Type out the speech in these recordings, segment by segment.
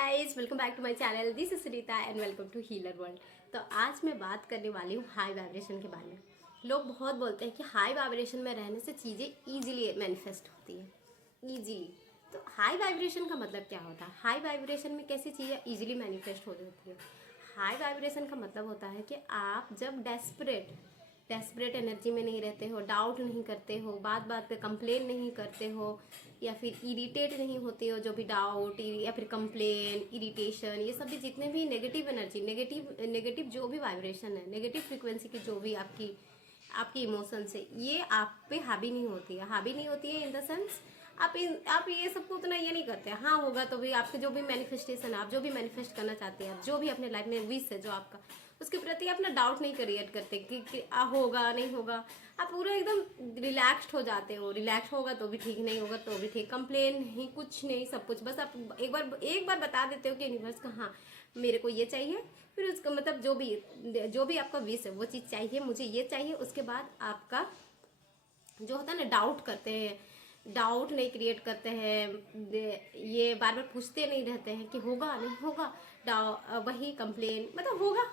Guys, welcome back to my channel. This is Sunita and welcome to healer world. तो आज मैं बात करने वाली हूँ हाई वाइब्रेशन के बारे में। लोग बहुत बोलते हैं कि हाई वाइब्रेशन में रहने से चीज़ें ईजिली मैनिफेस्ट होती है, ईजिली। तो हाई वाइब्रेशन का मतलब क्या होता है? हाई वाइब्रेशन में कैसी चीज़ें ईजिली मैनिफेस्ट हो जाती है? हाई वाइब्रेशन का मतलब होता है कि आप जब डेस्परेट एनर्जी में नहीं रहते हो, डाउट नहीं करते हो, बात बात पे कंप्लेन नहीं करते हो, या फिर इरिटेट नहीं होते हो। जो भी डाउट या फिर कंप्लेन, इरिटेशन, ये सब भी जितने भी नेगेटिव एनर्जी, नेगेटिव जो भी वाइब्रेशन है, नेगेटिव फ्रीक्वेंसी की जो भी आपकी आपकी इमोशंस है, ये आप पे हावी नहीं होती है। हावी नहीं होती है इन द सेंस आप ये सबको उतना ये नहीं करते। हाँ, होगा तो भी आपके जो भी मैनिफेस्टेशन है, आप जो भी मैनिफेस्ट करना चाहते हैं, जो भी अपने लाइफ में विश है जो आपका, उसके प्रति आप ना डाउट नहीं क्रिएट करते कि होगा नहीं होगा। आप पूरा एकदम रिलैक्स्ड हो जाते हो। रिलैक्स होगा तो भी ठीक, नहीं होगा तो भी ठीक, कंप्लेन नहीं, कुछ नहीं, सब कुछ बस आप एक बार बता देते हो कि यूनिवर्स का हाँ मेरे को ये चाहिए। फिर उसका मतलब जो भी आपका विश है वो चीज़ चाहिए, मुझे ये चाहिए। उसके बाद आपका जो होता है ना, डाउट करते हैं, डाउट नहीं क्रिएट करते हैं, ये बार बार पूछते नहीं रहते हैं कि होगा नहीं होगा। वही कंप्लेन मतलब होगा,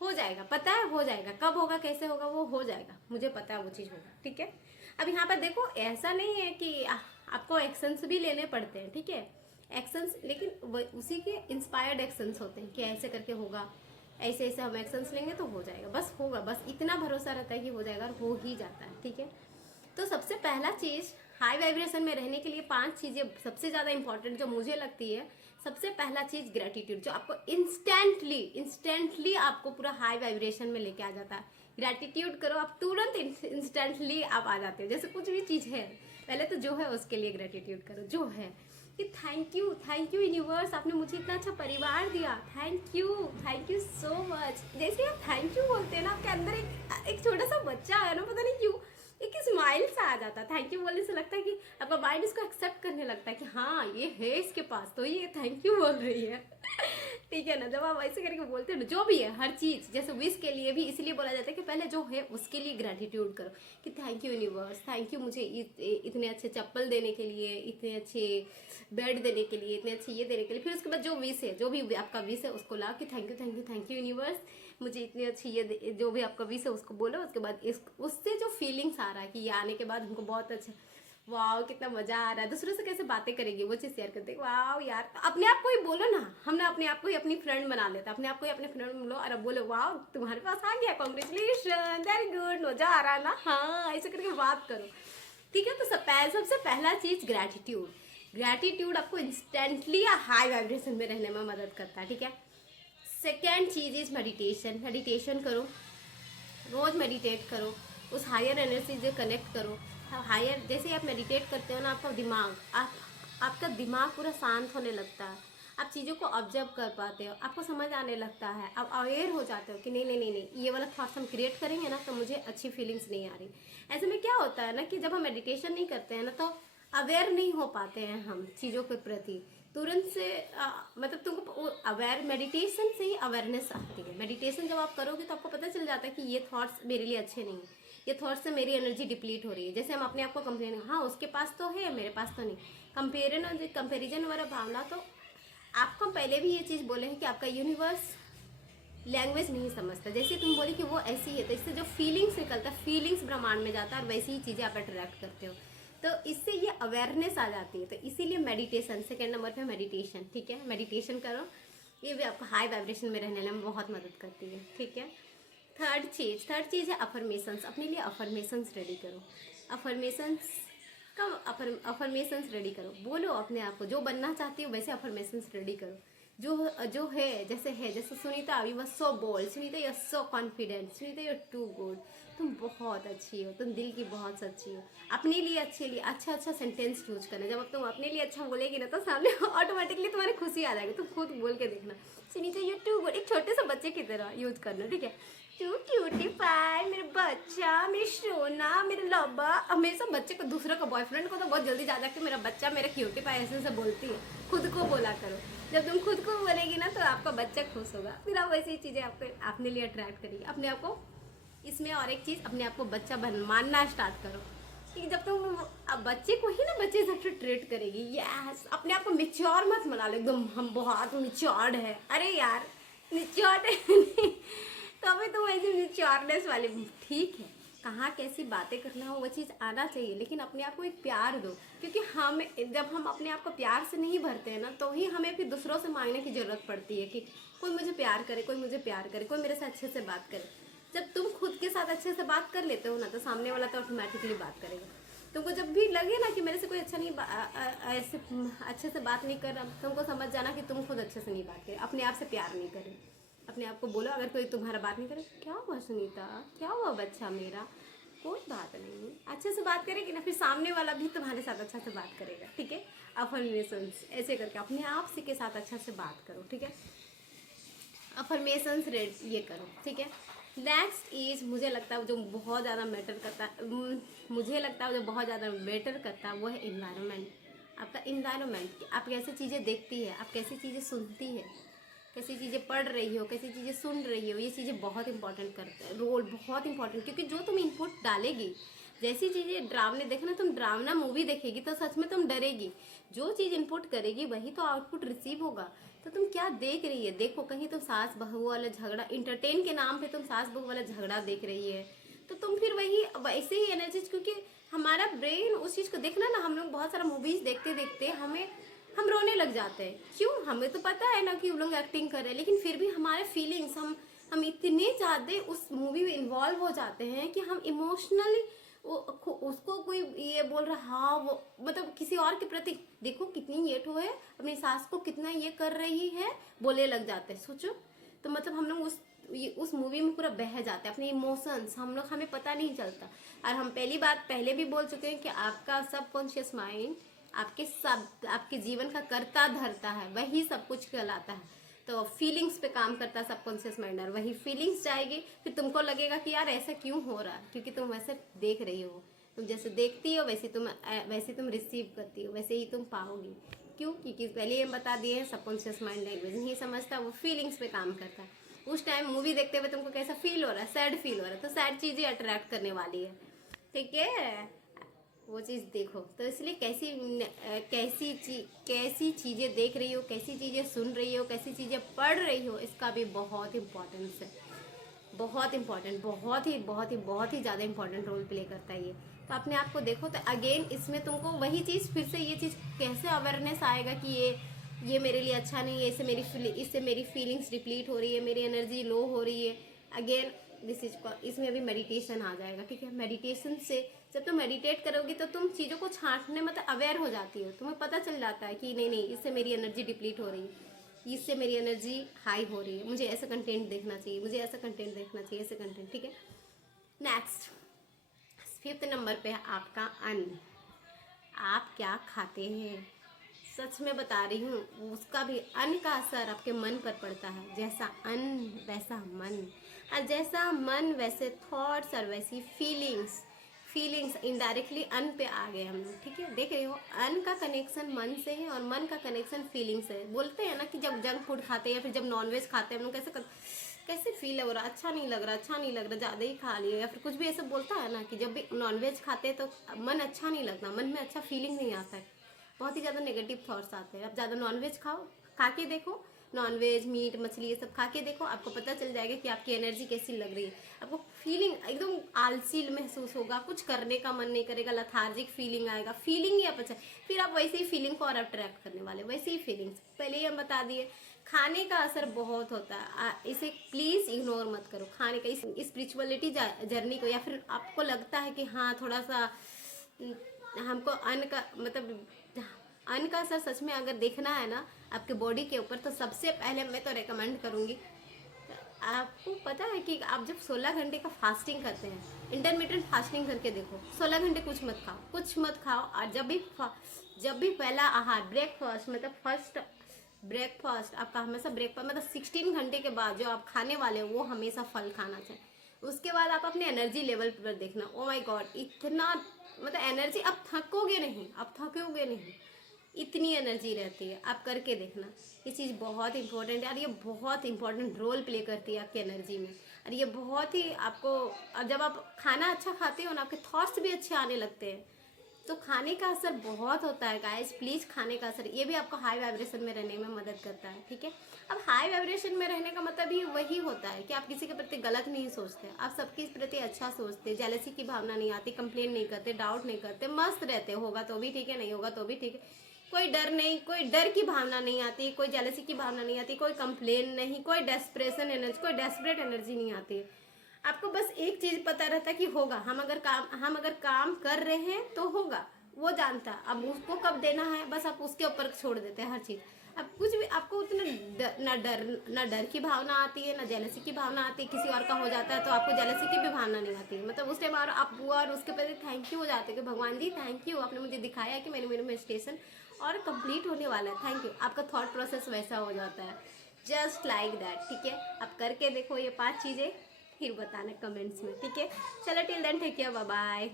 हो जाएगा, पता है हो जाएगा, कब होगा कैसे होगा वो हो जाएगा, मुझे पता है वो चीज़ होगा, ठीक है। अब यहाँ पर देखो, ऐसा नहीं है कि आपको एक्शंस भी लेने पड़ते हैं, ठीक है, एक्शंस, लेकिन उसी के इंस्पायर्ड एक्शंस होते हैं कि ऐसे करके होगा, ऐसे ऐसे हम एक्शंस लेंगे तो हो जाएगा, बस होगा, बस इतना भरोसा रहता है कि हो जाएगा, और हो ही जाता है, ठीक है। तो सबसे पहला चीज़, हाई वाइब्रेशन में रहने के लिए 5 चीज़ें सबसे ज़्यादा इंपॉर्टेंट जो मुझे लगती है। सबसे पहला चीज़ ग्रेटिट्यूड, जो आपको इंस्टेंटली आपको पूरा हाई वाइब्रेशन में लेके आ जाता है। ग्रेटिट्यूड करो, आप तुरंत इंस्टेंटली आप आ जाते हो। जैसे कुछ भी चीज़ है, पहले तो जो है उसके लिए ग्रेटिट्यूड करो, जो है कि थैंक यू यूनिवर्स, आपने मुझे इतना अच्छा परिवार दिया, थैंक यू सो मच। जैसे आप थैंक यू बोलते हैं ना, आपके अंदर एक छोटा सा बच्चा है ना, पता नहीं क्यों एक स्माइल सा आ जाता है। थैंक यू बोलने से लगता है कि आपका माइंड इसको एक्सेप्ट करने लगता है कि हाँ ये है इसके पास, तो ये थैंक यू बोल रही है ठीक है ना। जब आप ऐसे करके बोलते हो ना, जो भी है हर चीज़, जैसे विश के लिए भी इसलिए बोला जाता है कि पहले जो है उसके लिए ग्रेटिट्यूड करो कि thank you universe, thank you मुझे इतने अच्छे चप्पल देने के लिए, इतने अच्छे बेड देने के लिए, इतने अच्छे ये देने के लिए। फिर उसके बाद जो विश है, जो भी आपका विश है उसको ला कि थैंक यू यूनिवर्स, मुझे इतनी अच्छी ये जो भी आपका विश है उसको बोलो। उसके बाद उससे जो फीलिंग्स आ रहा है कि ये आने के बाद हमको बहुत अच्छा, वाह कितना मजा आ रहा है, दूसरों से कैसे बातें करेंगे वो चीज़ शेयर करते हैं। वाह यार, अपने आप को ही बोलो ना, हमने अपने आप को ही अपनी फ्रेंड बना लेता, अपने आप को ही अपने फ्रेंड बोलो और अब बोलो वाह तुम्हारे पास आ गया, कॉन्ग्रेचुलेशन, वेरी गुड, मजा आ रहा है ना, हाँ ऐसे करके बात करो, ठीक है। तो सबसे पहला चीज़ ग्रेटिट्यूड आपको इंस्टेंटली हाई वाइब्रेशन में रहने में मदद करता है, ठीक है। सेकेंड चीज़ इज मेडिटेशन करो, रोज़ मेडिटेट करो, उस हायर एनर्जी से कनेक्ट करो। हायर जैसे आप मेडिटेट करते हो ना, आपका दिमाग पूरा शांत होने लगता है, आप चीज़ों को ऑब्जर्व कर पाते हो, आपको समझ आने लगता है, आप अवेयर हो जाते हो कि नहीं, ये वाला थॉट्स हम क्रिएट करेंगे ना तो मुझे अच्छी फीलिंग्स नहीं आ रही। ऐसे में क्या होता है ना कि जब हम मेडिटेशन नहीं करते हैं ना तो अवेयर नहीं हो पाते हैं हम चीज़ों के प्रति तुरंत से। मतलब तुमको अवेयर, मेडिटेशन से ही अवेयरनेस आती है। मेडिटेशन जब आप करोगे तो आपको पता चल जाता है कि ये थॉट्स मेरे लिए अच्छे नहीं है, ये थॉट्स से मेरी एनर्जी डिप्लीट हो रही है। जैसे हम अपने आप को कंपेयर, हाँ उसके पास तो है मेरे पास तो नहीं, कंपेरिजन वाला भावना। तो आपको पहले भी ये चीज़ बोले हैं कि आपका यूनिवर्स लैंग्वेज नहीं समझता। जैसे तुम बोली कि वो ऐसी है, तो इससे जो फीलिंग्स निकलता है, फीलिंग्स ब्रह्मांड में जाता है और वैसी ही चीज़ें आप अट्रैक्ट करते हो। तो इससे ये अवेयरनेस आ जाती है। तो इसीलिए मेडिटेशन, सेकेंड नंबर पे मेडिटेशन, ठीक है, मेडिटेशन करो, ये भी आपको हाई वाइब्रेशन में रहने में बहुत मदद करती है, ठीक है। थर्ड चीज़ है अफर्मेशंस। अपने लिए अफर्मेशंस रेडी करो, अफर्मेशंस रेडी करो, बोलो अपने आप को जो बनना चाहती हो वैसे अफर्मेशंस रेडी करो। जो है, जैसे सुनीता अभी बस so bold, Sunita you are so confident, Sunita you are too good, तुम बहुत अच्छी हो, तुम दिल की बहुत सच्ची हो। अपने लिए अच्छे लिए अच्छा सेंटेंस यूज करना। जब तुम अपने लिए अच्छा बोलेगी ना तो सामने ऑटोमेटिकली तुम्हारी खुशी आ जाएगी। तुम खुद बोल के देखना, सुनीता यू टू गुड, एक छोटे से बच्चे की तरह यूज करना, ठीक है। टू क्यूटी पाई, मेरे बच्चा, मेरी सोना, मेरे लब्बा। हमेशा बच्चे को, दूसरों का, बॉयफ्रेंड को तो बहुत जल्दी जा जाके मेरा बच्चा, मेरा क्यूटी पाई ऐसे बोलती है। खुद को बोला करो, जब तुम खुद को बोलेगी ना तो आपका बच्चा खुश होगा, फिर आप वैसी चीज़ें आपको अपने लिए अट्रैक्ट करेगी। अपने आप को इसमें और एक चीज़, अपने आप को बच्चा मानना स्टार्ट करो। कि जब तुम अब बच्चे को ही ना बच्चे से ट्रीट करेगी, यस अपने आप को मेच्योर मत बना लो एकदम हम बहुत मेच्योर्ड है। अरे यार मेच्योर्ड नहीं तो अभी तुम ऐसी मेच्योरनेस वाली, ठीक है कहाँ कैसी बातें करना हो वो चीज़ आना चाहिए, लेकिन अपने आप को एक प्यार दो, क्योंकि हम जब हम अपने आप को प्यार से नहीं भरते हैं ना तो ही हमें फिर दूसरों से मांगने की ज़रूरत पड़ती है कि कोई मुझे प्यार करे, कोई मुझे प्यार करे, कोई मेरे से अच्छे से बात करे। जब तुम खुद के साथ अच्छे से बात कर लेते हो ना तो सामने वाला तो ऑटोमेटिकली बात करेगा। तुमको जब भी लगे ना कि मेरे से कोई अच्छा नहीं ऐसे अच्छे से बात नहीं कर रहा, तुमको समझ जाना कि तुम खुद अच्छे से नहीं बात करे, अपने आप से प्यार नहीं करे। अपने आप को बोलो, अगर कोई तुम्हारा बात नहीं करे, क्या हुआ सुनीता, क्या हुआ बच्चा मेरा, कोई बात नहीं, अच्छे से बात करेगी ना फिर सामने वाला भी तुम्हारे साथ अच्छा से बात करेगा। ठीक है, अफर्मेशंस ऐसे करके अपने आप से के साथ अच्छा से बात करो। ठीक है, अफर्मेशंस रेड ये करो। ठीक है, नेक्स्ट इज मुझे लगता है जो बहुत ज़्यादा मैटर करता है, मुझे लगता है जो बहुत ज़्यादा मैटर करता है वो है इन्वायरमेंट। आपका इन्वायरमेंट, आप कैसे चीज़ें देखती है, आप कैसी चीज़ें सुनती है, कैसी चीज़ें पढ़ रही हो, कैसी चीज़ें सुन रही हो, ये चीज़ें बहुत इंपॉर्टेंट करते हैं, रोल बहुत इंपॉर्टेंट। क्योंकि जो तुम इनपुट डालेगी, जैसी चीज़ें ड्रावने देखना, तुम ड्रावना मूवी देखेगी तो सच में तुम डरेगी। जो चीज़ इनपुट करेगी वही तो आउटपुट रिसीव होगा। तो तुम क्या देख रही है, देखो कहीं तुम सास बहू वाला झगड़ा, इंटरटेन के नाम पे तुम सास बहू वाला झगड़ा देख रही है तो तुम फिर वही वैसे ही एनर्जी, क्योंकि हमारा ब्रेन उस चीज़ को देखना ना, हम लोग बहुत सारा मूवीज देखते देखते हम रोने लग जाते हैं। क्यों, हमें तो पता है ना कि वो लोग एक्टिंग कर रहे हैं, लेकिन फिर भी हमारे फीलिंग्स हम इतने ज़्यादा उस मूवी में इन्वॉल्व हो जाते हैं कि हम इमोशनली उसको कोई ये बोल रहा, हाँ वो मतलब किसी और के प्रति देखो कितनी ये ठो है, अपनी सास को कितना ये कर रही है, बोले लग जाते हैं। सोचो तो मतलब हम लोग उस मूवी में पूरा बह जाते हैं, अपने इमोशंस हमें पता नहीं चलता। और हम पहली बात पहले भी बोल चुके हैं कि आपका सबकॉन्शियस माइंड आपके जीवन का करता धरता है, वही सब कुछ कहलाता है। तो फीलिंग्स पे काम करता है सबकॉन्शियस माइंड, और वही फीलिंग्स जाएगी फिर तुमको लगेगा कि यार ऐसा क्यों हो रहा है, क्योंकि तुम वैसे देख रही हो, तुम जैसे देखती हो वैसे तुम रिसीव करती हो, वैसे ही तुम पाओगी। क्यों, क्योंकि पहले हम बता दिए हैं सबकॉन्शियस माइंड लैंग्वेज नहीं समझता, वो फीलिंग्स पे काम करता है। उस टाइम मूवी देखते हुए तुमको कैसा फील हो रहा है, सैड फील हो रहा है, तो सैड चीज़ें अट्रैक्ट करने वाली है। ठीक है, वो चीज़ देखो। तो इसलिए कैसी चीज़ें देख रही हो, कैसी चीज़ें सुन रही हो, कैसी चीज़ें पढ़ रही हो, इसका भी बहुत इंपॉर्टेंस है, बहुत इंपॉर्टेंट, बहुत ही ज़्यादा इंपॉर्टेंट रोल प्ले करता है ये। तो अपने आप को देखो। तो अगेन इसमें तुमको वही चीज़ फिर से ये चीज़ कैसे अवेयरनेस आएगा कि ये मेरे लिए अच्छा नहीं है, इससे मेरी फीलिंग्स डिप्लीट हो रही है, मेरी एनर्जी लो हो रही है। अगेन इसमें भी मेडिटेशन आ जाएगा। ठीक है, मेडिटेशन से जब तुम मेडिटेट करोगी तो तुम चीज़ों को छांटने मतलब अवेयर हो जाती हो, तुम्हें पता चल जाता है कि नहीं इससे मेरी एनर्जी डिप्लीट हो रही है, इससे मेरी एनर्जी हाई हो रही है, मुझे ऐसा कंटेंट देखना चाहिए, मुझे ऐसा कंटेंट देखना चाहिए, ऐसे कंटेंट। ठीक है, नेक्स्ट 5th नंबर पे है आपका अन्न। आप क्या खाते हैं, सच में बता रही हूँ, उसका भी अन्न का असर आपके मन पर पड़ता है। जैसा अन्न वैसा मन, और जैसा मन वैसे थॉट्स, और वैसी फीलिंग्स इनडायरेक्टली अन्न पे आ गए हम लोग। ठीक है, देख रहे हो, अन्न का कनेक्शन मन से है और मन का कनेक्शन फीलिंग से है। बोलते हैं ना कि जब जंक फूड खाते हैं या फिर जब नॉनवेज खाते हैं हम लोग कैसे फील हो रहा, अच्छा नहीं लग रहा, ज़्यादा ही खा लिया, या फिर कुछ भी ऐसा बोलता है ना कि जब भी नॉनवेज खाते हैं तो मन अच्छा नहीं लगता, मन में अच्छा फीलिंग नहीं आता है, बहुत ही ज़्यादा नेगेटिव थॉट्स आते हैं। आप ज़्यादा नॉनवेज खाओ, खा के देखो, नॉनवेज मीट मछली ये सब खा के देखो, आपको पता चल जाएगा कि आपकी एनर्जी कैसी लग रही है। आपको फीलिंग एकदम आलसी महसूस होगा, कुछ करने का मन नहीं करेगा, लथार्जिक फीलिंग आएगा, फीलिंग ही आप अच्छा, फिर आप वैसे ही फीलिंग को और अट्रैक्ट करने वाले, वैसे ही फीलिंग्स पहले ही हम बता दिए। खाने का असर बहुत होता है, इसे प्लीज़ इग्नोर मत करो। खाने का इस स्पिरिचुअलिटी जर्नी को, या फिर आपको लगता है कि हाँ थोड़ा सा हमको अन्न का मतलब अन्न का असर सच में अगर देखना है ना आपके बॉडी के ऊपर, तो सबसे पहले मैं तो रेकमेंड करूँगी, आपको पता है कि आप जब 16 घंटे का फास्टिंग करते हैं, इंटरमीडिएट फास्टिंग करके देखो, 16 घंटे कुछ मत खाओ। और जब भी पहला आहार ब्रेकफास्ट, मतलब फर्स्ट ब्रेकफास्ट आपका हमेशा ब्रेकफास्ट मतलब 16 घंटे के बाद जो आप खाने वाले हो वो हमेशा फल खाना चाहिए। उसके बाद आप अपने एनर्जी लेवल पर देखना, ओ माय गॉड इतना मतलब एनर्जी, आप थकोगे नहीं, इतनी एनर्जी रहती है। आप करके देखना, ये चीज़ बहुत इंपॉर्टेंट है और ये बहुत इंपॉर्टेंट रोल प्ले करती है आपकी एनर्जी में। और ये बहुत ही आपको, और जब आप खाना अच्छा खाते हो ना, आपके थॉट्स भी अच्छे आने लगते हैं। तो खाने का असर बहुत होता है गाइस, प्लीज़ खाने का असर, ये भी आपको हाई वाइब्रेशन में रहने में मदद करता है, ठीक है। अब हाई वाइब्रेशन में रहने का मतलब ही वही होता है कि आप किसी के प्रति गलत नहीं सोचते, आप सबके प्रति अच्छा सोचते, जेलसी की भावना नहीं आती, कंप्लेन नहीं करते, डाउट नहीं करते, मस्त रहते, होगा तो भी ठीक है, नहीं होगा तो भी ठीक है, कोई डर नहीं, कोई डर की भावना नहीं आती, कोई जेलसी की भावना नहीं आती, कोई कंप्लेन नहीं, कोई डेस्परेशन एनर्जी, कोई डेस्परेट एनर्जी नहीं आती। आपको बस एक चीज पता रहता है कि होगा, हम अगर काम कर रहे हैं तो होगा, वो जानता है। अब उसको कब देना है बस आप उसके ऊपर छोड़ देते हैं हर चीज। अब कुछ भी आपको उतना ना डर की भावना आती है, ना जेलसी की भावना आती है। किसी और का हो जाता है तो आपको जेलसी की भी भावना नहीं आती है, मतलब उस टाइम आप वो और उसके प्रति थैंक यू हो जाते हैं कि भगवान जी थैंक यू, आपने मुझे दिखाया कि मेरे मेडिटेशन और कंप्लीट होने वाला है, थैंक यू। आपका थॉट प्रोसेस वैसा हो जाता है, जस्ट लाइक दैट, ठीक है। आप करके देखो ये 5 चीज़ें, फिर बताना कमेंट्स में, ठीक है। चलो till then take care, bye bye.